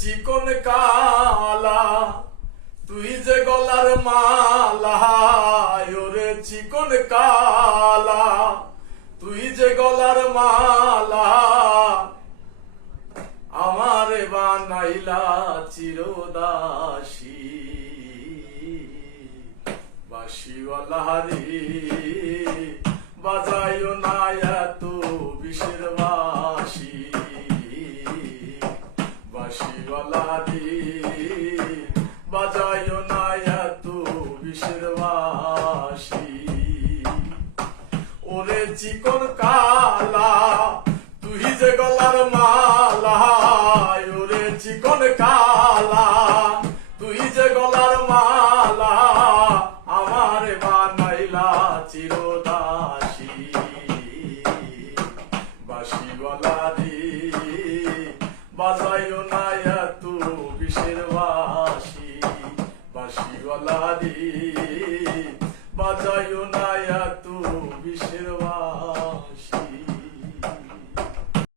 চিকন কালা তুই যে গলার মালা, ওরে চিকন কালা তুই যে গলার মালা, আমারে বানাইলা চিরদাসী। বাঁশিওয়ালা রে বাজাইও না এত বিষের বাঁশি, বাঁশিওয়ালা রে বাজাইও না এত বিষের বাঁশি। ওরে চিকন কালা তুই যে গলার মালা, ওরে চিকন কালা তুই যে গলার মালা, আমারে বানাইলা চিরদাসী। বাঁশিওয়ালা রে বাজাইও না এত বিষের বাঁশি, বাঁশিওয়ালা রে